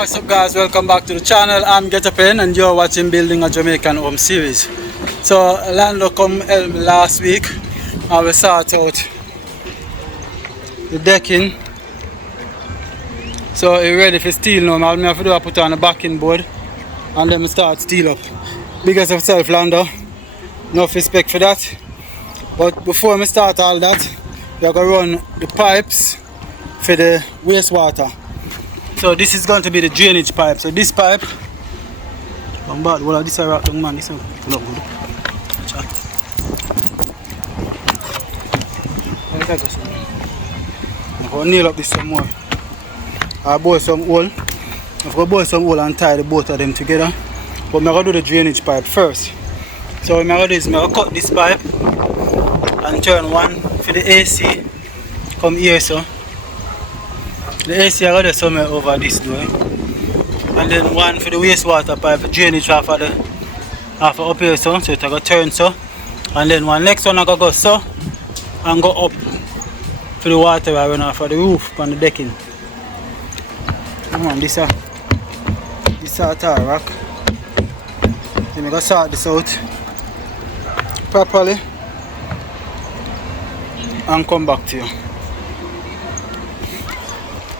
What's up guys, welcome back to the channel. I'm Get Up In and you're watching Building a Jamaican Home series. So landlord come help me last week and we sort out the decking. So it's ready for steel now. All I have to do is put on the backing board and then we start steel up. Biggest of self lander, enough respect for that. But before we start all that, we're going to run the pipes for the wastewater. So this is going to be the drainage pipe. So this pipe, well, this is a rock down, man. This is not good. I'm going to nail up this some more. I'll bore some hole. I'm going to bore some hole and tie the both of them together. But I'm going to do the drainage pipe first. So what I'm going to do is I'm going to cut this pipe and turn one for the AC. Come here, so. The AC I got there somewhere over this door. And then one for the wastewater pipe, drainage off of up here, so it's going to turn so. And then one next one I go so and go up for the water I run off of the roof on the decking. Come on, this is a tar rock. Then I go sort this out properly and come back to you.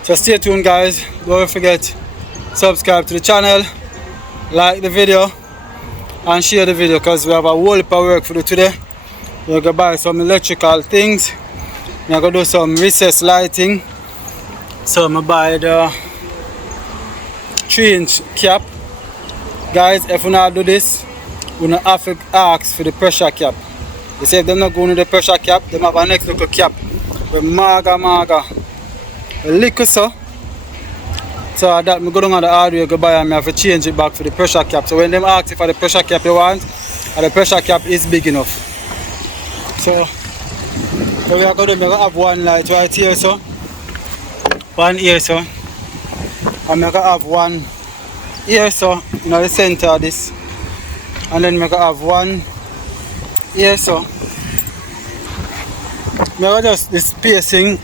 So stay tuned guys, don't forget subscribe to the channel, like the video and share the video because we have a whole heap of work for do today. We're going to buy some electrical things, we're going to do some recessed lighting. So I'm going to buy the 3-inch cap. Guys, if you not do this, we don't have to ask for the pressure cap. They say if they're not going to the pressure cap, they have a next little cap with maga. A little so that I go down on the hardware go buy and I have to change it back for the pressure cap. So when them ask if the pressure cap you want and the pressure cap is big enough. So we are going to have one light right here, so one here, so and I'm going to have one here, so in the center of this, and then I'm going to have one here, so I'm going to just the spacing.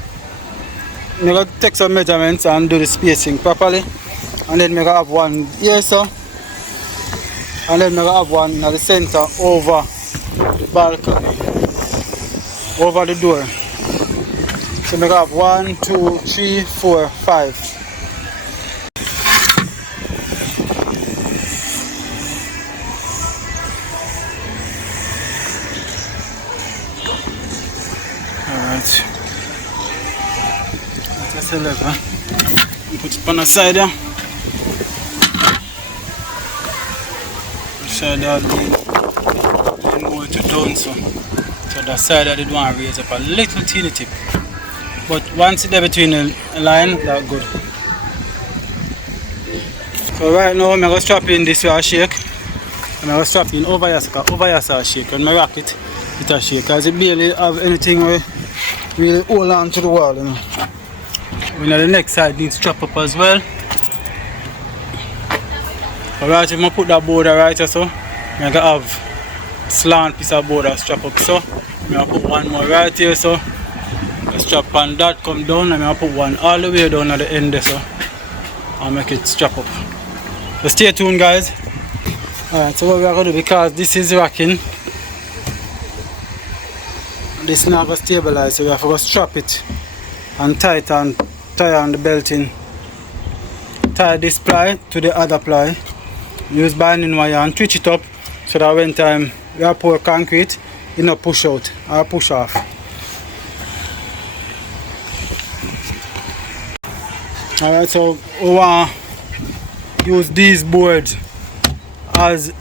I'm going to take some measurements and do the spacing properly. And then I'm going to have one here, so. And then I'm going to have one in the center over the balcony, over the door. So I'm going to have 1, 2, 3, 4, 5. Alright. That's a lever. Put it on the side there. The side there the more to down, so the side I did want to raise up a little teeny tip. But once it's there between the line, that's good. So right now I'm going to strap in this way shake. I'm going to strap in over here, over here shake. When I rock it, it will shake. Because it barely have anything where really hold on to the wall, you know. When the next side needs strap up as well. Alright, if I put that board right here, so I'm going to have slant piece of board that strap up, so I'm going to put one more right here, so the strap on that come down, and I'm going to put one all the way down at the end there, so I'll make it strap up. So stay tuned guys. Alright, so what we are going to do, because this is rocking, this is not going to stabilize, so we have to go strap it and tie on the belting. Tie this ply to the other ply, use binding wire and twitch it up so that when time we pour concrete, it not push out or push off. Alright, so we want to use these boards as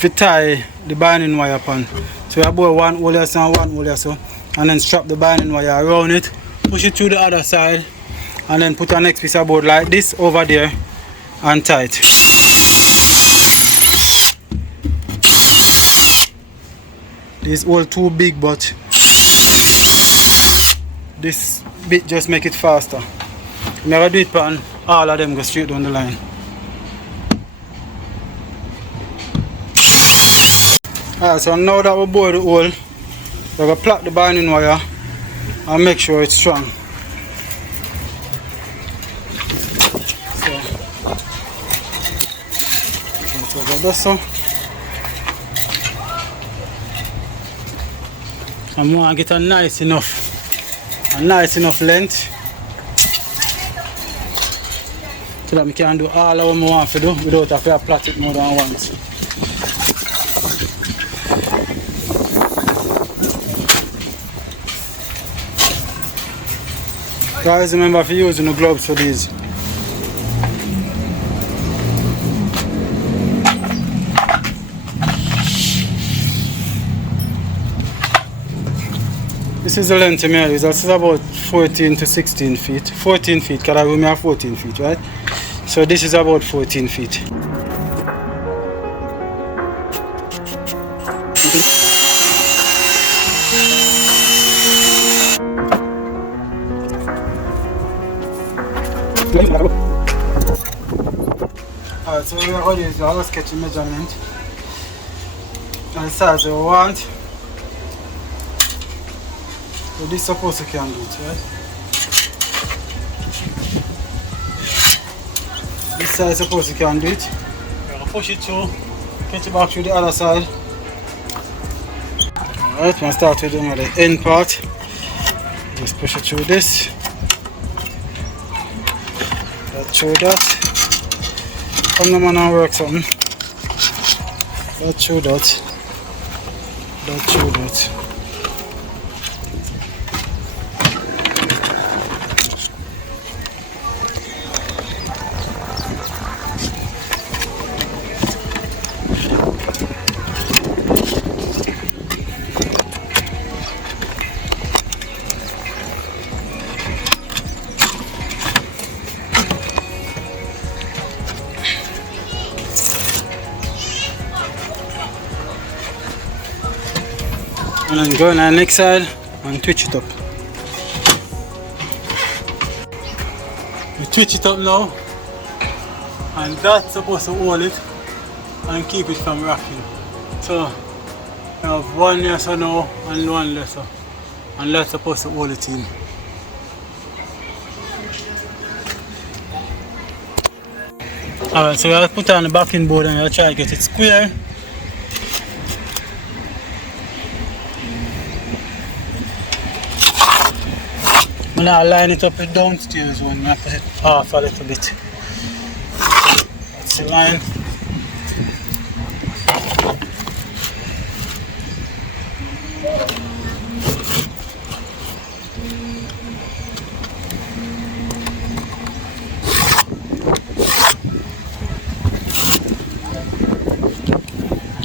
to tie the binding wire upon. So we bore one hole here and one hole here, so, and then strap the binding wire around it, push it to the other side, and then put our next piece of board like this over there and tie it. This hole too big, but this bit just make it faster. I'm going to do it on all of them, go straight down the line. Alright, so now that we bore the hole, we're going to plug the binding wire and make sure it's strong. So Over there, so. And I want to get a nice enough length so that I can do all of what I want to do without having to plait it more than once. Guys, remember if you're using the gloves for these. This is the length I use. This is about 14 to 16 feet. 14 feet, because I will have 14 feet, right? So this is about 14 feet. Alright, so we are going to use our sketching measurement and the size we want. So this suppose you can do it, right? This side suppose you can do it. We're going to push it through, catch it back through the other side. Alright, we're going to start with the end part. Just push it through this. That through that. Come on, man, and work something. That through that. That through that. And then go on the next side and twitch it up. You twitch it up now, and that's supposed to hold it and keep it from rocking. So you have one lesser now and one lesser, and that's supposed to hold it in. Alright, so we'll put on the backing board and we'll try to get it square. I'm going to line it up with downstairs one, I put it off a little bit. That's the line.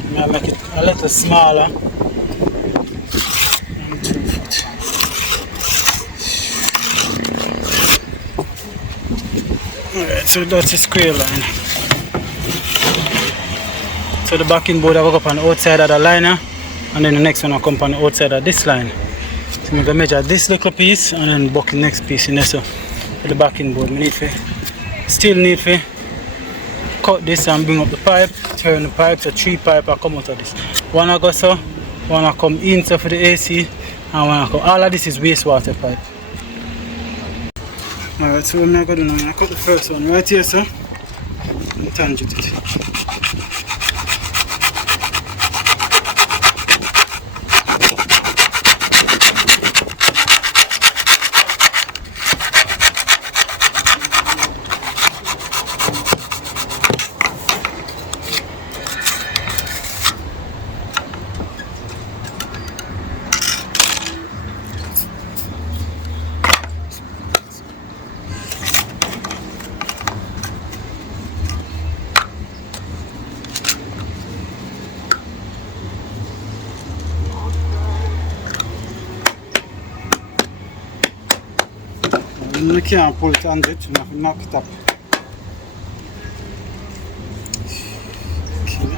I'm going to make it a little smaller. Alright, so that's a square line. So the backing board I will go up on the outside of the liner, and then the next one will come on the outside of this line. So I'm going to measure this little piece and then buck the next piece in there. So for the backing board, still need to cut this and bring up the pipe, turn the pipe, so 3 pipes will come out of this. One will go so, one will come in so for the AC, and one will come. All of this is wastewater pipe. Alright, so what I'm going to do now, I'm going to cut the first one right here, sir, and tangent it. You can't pull it under it, you have to knock it up. Okay.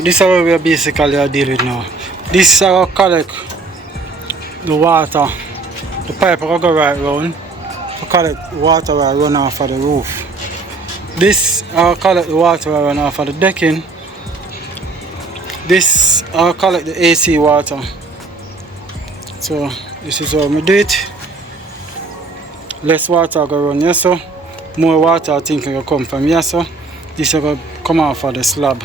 This is what we are basically dealing with now. This is how I collect the water. The pipe will go right round to collect water that run off of the roof. This I'll collect the water that run off of the decking. This I'll collect the AC water. So this is how we do it. Less water go run here, so more water I think will come from here, so this will come off of the slab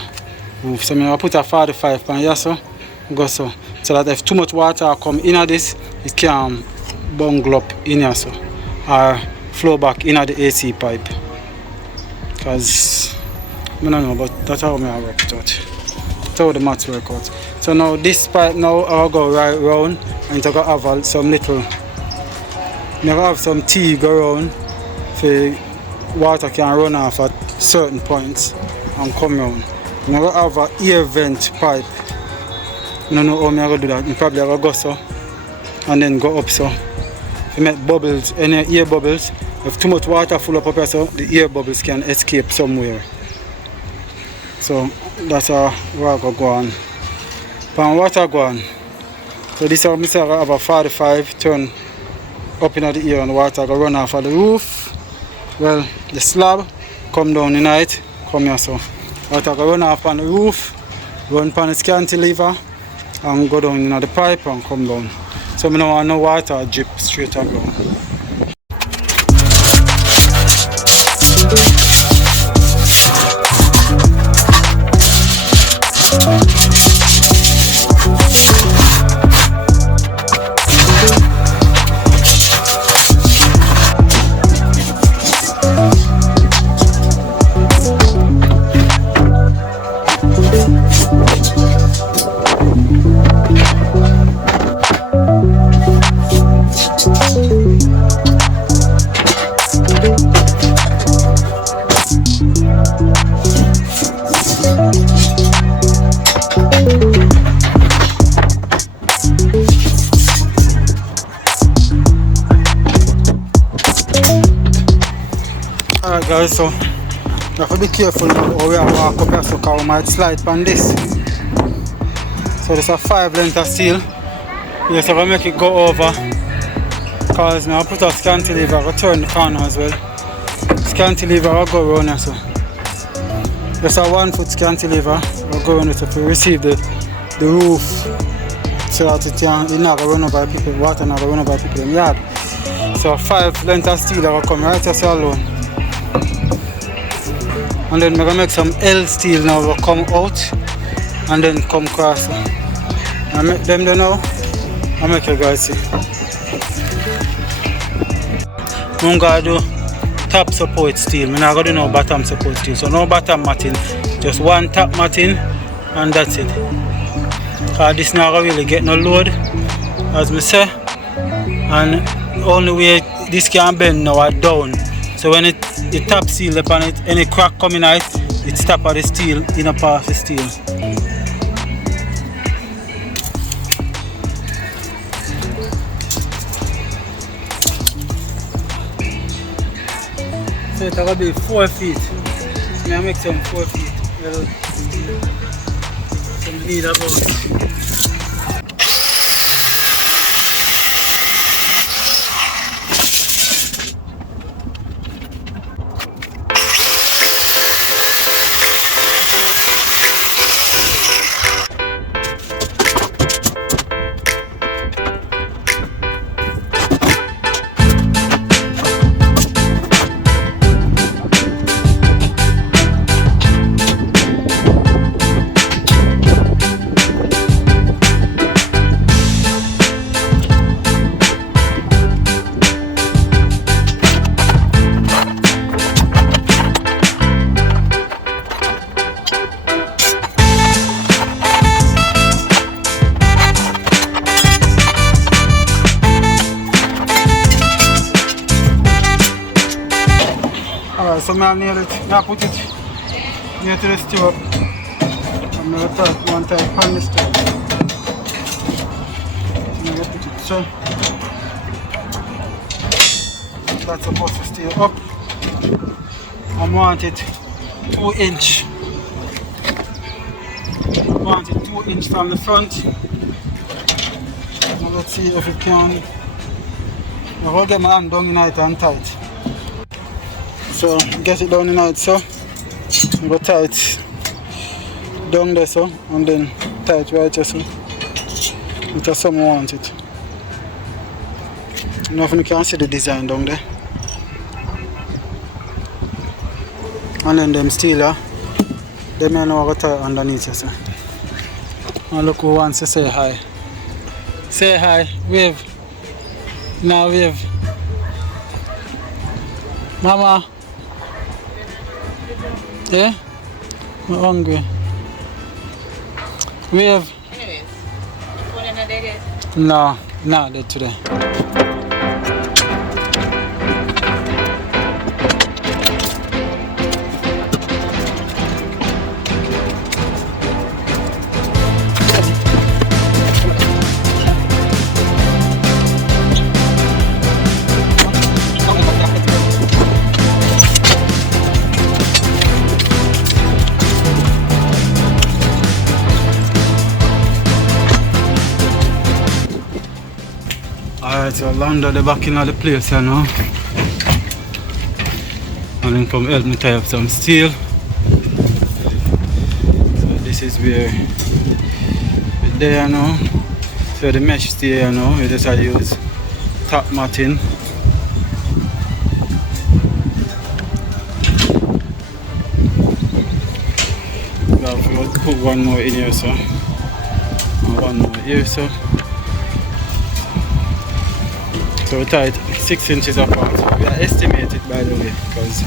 roof. So I'm going to put a 45 pan here, so go so that if too much water come in this, it can bungle up in here, so or flow back in the AC pipe. Because I don't know, but that's how I work it out. That's how the maths work out. So now this pipe now I'll go right round and it's going to have some little, maybe have some T go round for water can run off at certain points and come round. I'm going to have an air vent pipe. I don't know how I'm going to do that. I'm probably going to go so and then go up so. To make bubbles, any air bubbles. If too much water full up here, so the air bubbles can escape somewhere. So that's how we're going to go on. Pan water go on. So this is how I'm going to have a 45 turn up in the air and water go run off of the roof. Well, the slab come down in it, come here so. Water go run off on the roof, run on the cantilever and go down in the pipe and come down. So I don't want no water drip straight down. Alright guys, so you have to be careful how we walk up here so because we might slide on this. So this is a 5 length of steel. Yes, so I'm going to make it go over because now I put a cantilever, I will turn the corner as well. This cantilever will go around here so. Just a 1 foot cantilever will go around it to receive the roof so that it not run over people, water not run over people in the yard. So a 5 length of steel will come right here so alone. And then I'm going to make some L steel now will come out and then come across. I make them there now. I make you guys see. I'm going to do top support steel. I'm not going to do no bottom support steel. So no bottom matting, just one top matting and that's it. Because this not going to really get no load as I say. And only way this can bend now are down. So when the top seal upon it, any crack coming out, it stop at the steel, inner part of the steel. So it's going to be 4 feet. So I make some 4 feet. Some lead about. Alright, so I nail it. I put it near to the stove. I'm going to put one time on the stove. I'm going to put it so. That's supposed to stay up. I want it 2 inch. inch from the front. Now let's see if it can. I'm going to get my hand down in it and tight. So get it down in it, so I'm going to tie it down there, so, and then tie it right here, so. Because someone wants it. Now if you can see the design down there. And then them steel, them I know what to tie underneath here, so. And look who wants to say hi. Say hi, wave. Now wave. Mama. Yeah? I'm hungry. Wave. Anyways, what are not dead yet? No, not dead today. Alright, so I'll land at the back in of the place here now. And then come help me tie up some steel. So this is where it's there now. So the mesh stay here now. We just use top matting. Now we'll put one more in here, so. And one more here, so. So we tie it 6 inches apart. We are estimated, by the way, because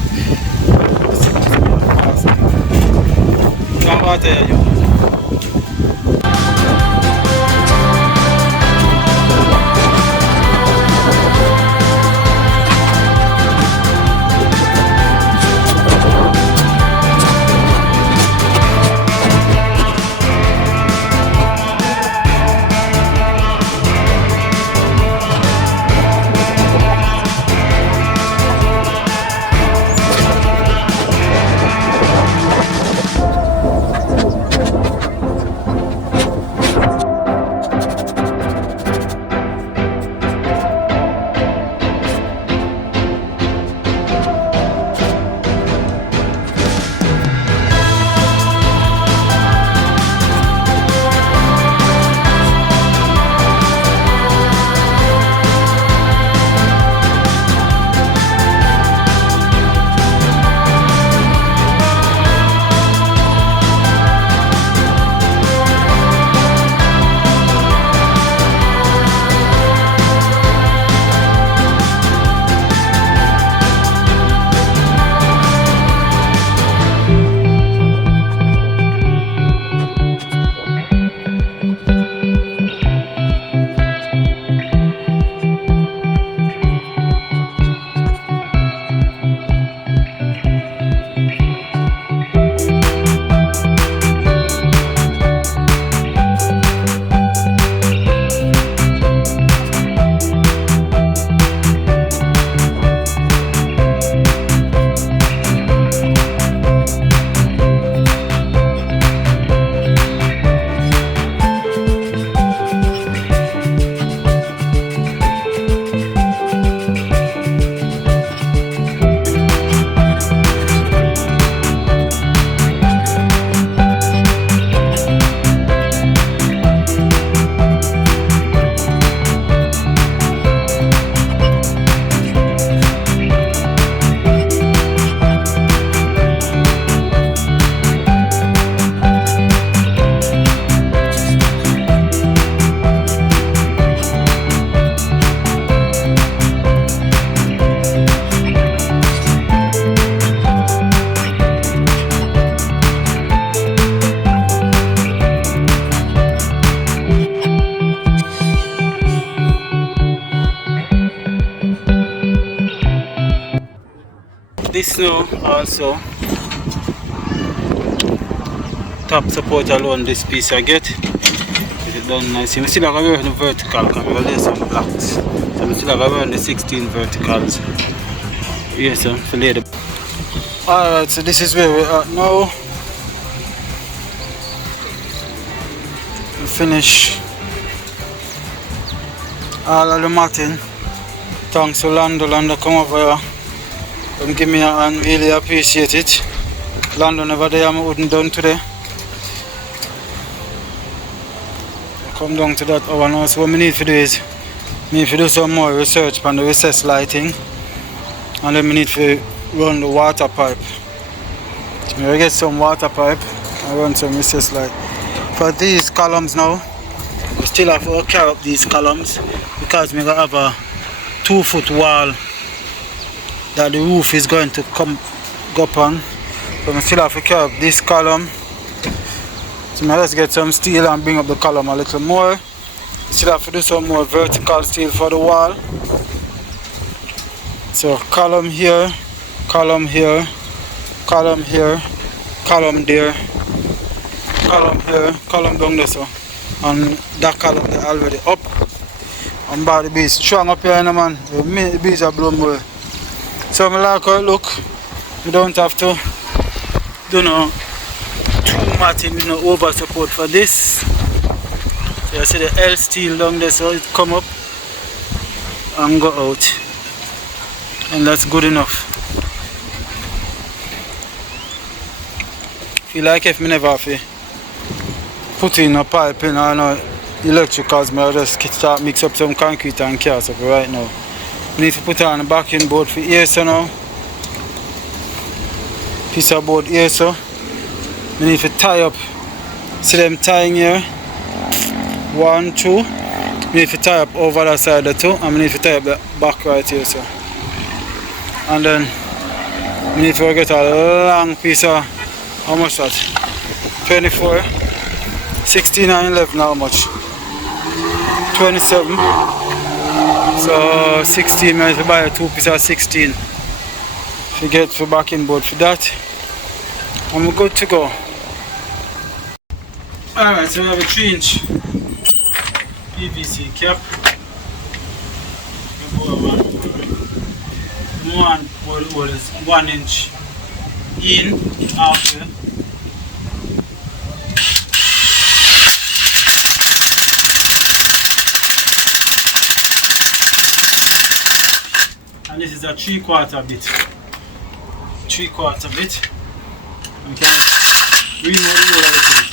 now what are you? This now also top support alone, this piece I get. It done nice. You still have to wear the vertical because we lay some blocks. So we still have to wear the 16 verticals. Yes, sir, for later. Alright, so this is where we are now. finish all of the matting. Thanks to Lando. Lando come over here and give me a hand, really appreciate it. Lando never there, I wouldn't done today. I come down to that hour now, so what I need to do is I need to do some more research on the recessed lighting, and then I need to run the water pipe. I'm going to get some water pipe and run some recessed light. For these columns now, we still have to carry up these columns because we're going to have a 2-foot wall that the roof is going to go up on. So we still have to carry up this column. So let's get some steel and bring up the column a little more. Still have to do some more vertical steel for the wall. So column here, column here, column here, column there, column here, column down there, so. And that column is already up. And by the bees strong up here, man. The bees are blown away. So I like how it look. You don't have to do no too matting with no over support for this. So you see the L steel down there, so it come up and go out, and that's good enough. Feel like if me never have to put in a pipe in or no electricals, I just start mix up some concrete and cast up right now. I need to put on a backing board for here, so now piece of board here, so I need to tie up. See them tying here? 1, 2. I need to tie up over that side of 2, and I need to tie up the back right here, so. And then I need to get a long piece of, how much that? 24, 16 and 11, how much? 27. So 16, I need to buy 2 pieces of 16 to get for backing board for that. And we're good to go. Alright, so we have a 3-inch PVC cap. One board is 1 inch in after. And this is a 3/4 bit. 3/4 bit. We can remove the roll a little bit.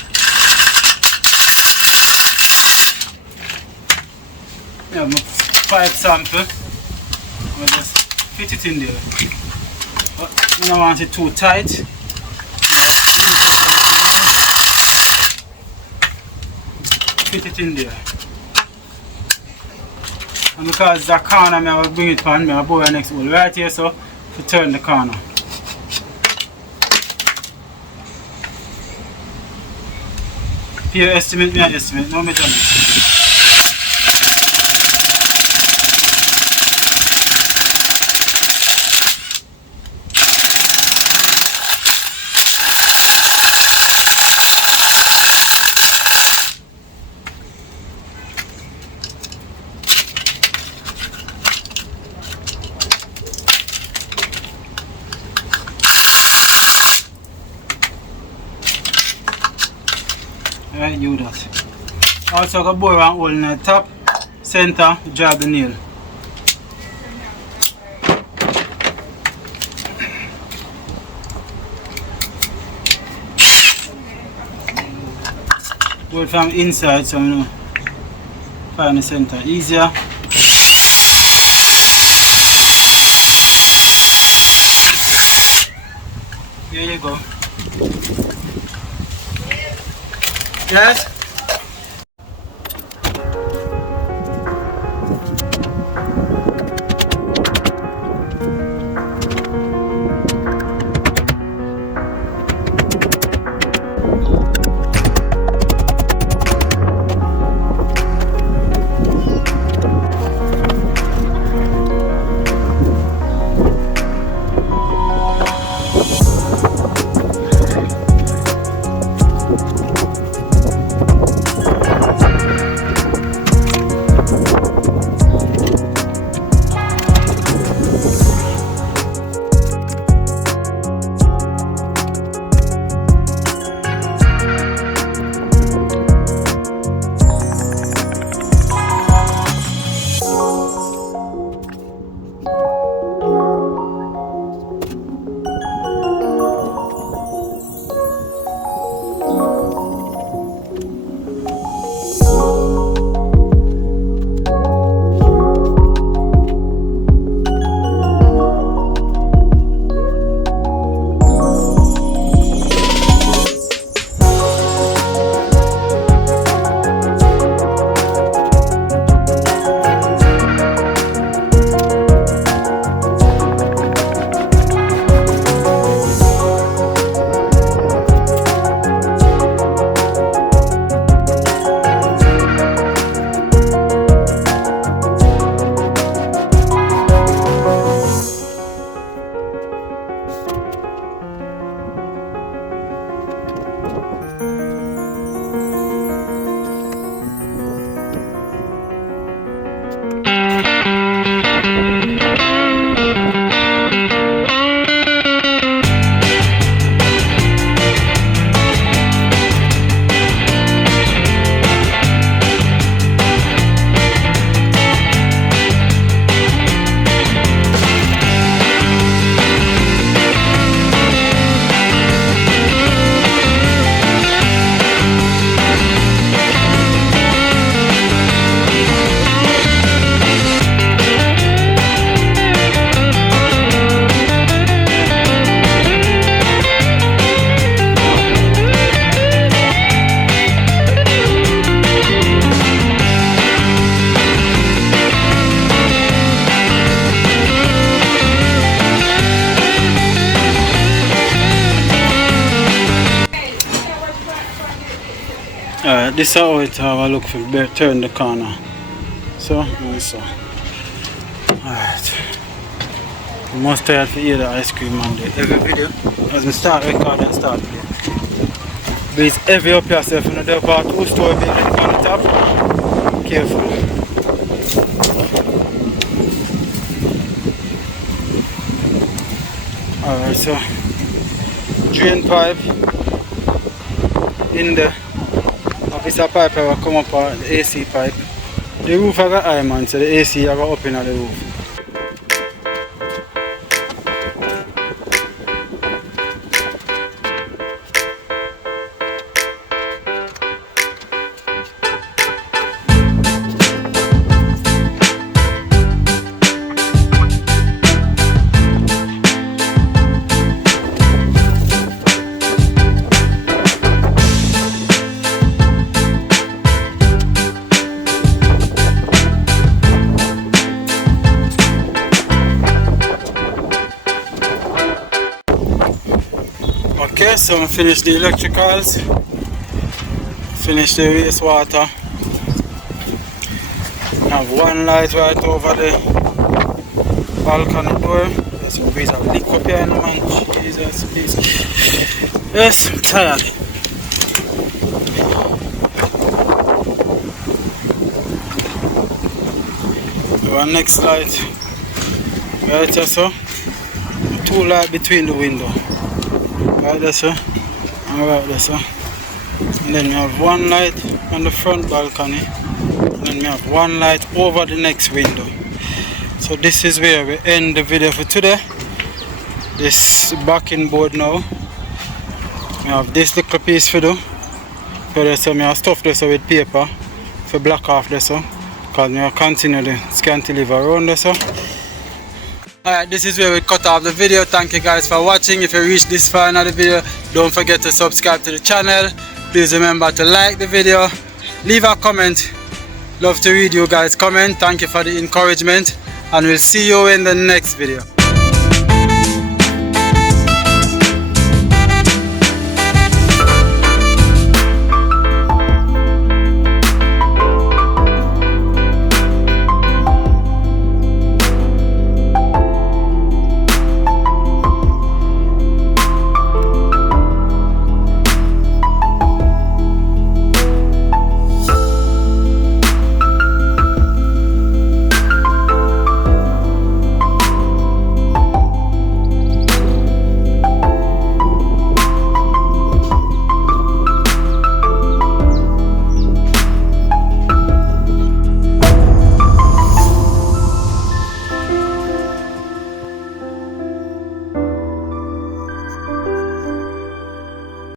Yeah, my pipe sample. I'll just fit it in there. But I don't want it too tight. Fit it in there. And because the corner, I will bring it on, I will bow the next hole right here, so to turn the corner. Here estimate, me estimate, no measurement. Right, do that. Also, I can bore one hole in the top, center, jab the nail. Do it from inside, so you know, find the center easier. There you go. Yes? this is how it have a look for turn the corner. So, alright. I'm most tired to eat the ice cream Monday. Every video, as we start recording and start play. But it's heavy up yourself, you know, there are 2-story building on the top. Careful. Alright, so drain pipe in the officer pipe will come up the AC pipe. The roof I got high, man, so the AC I got up in the roof. Okay, so I finished the electricals, finished the wastewater. I have one light right over the balcony door. There's some breeze of leak up here, man. Jesus, please. Yes, I'm tired. Our next light, right there, so 2 lights between the window. Right there, sir, and right there, sir. And then we have 1 light on the front balcony, and then we have 1 light over the next window. So this is where we end the video for today. This backing board now. We have this little piece for do. So I have stuff this with paper for block off this, so because we continue the cantilever around this. Alright, this is where we cut off the video. Thank you guys for watching. If you reached this far in the video, don't forget to subscribe to the channel. Please remember to like the video, leave a comment. Love to read you guys' comment. Thank you for the encouragement, and we'll see you in the next video.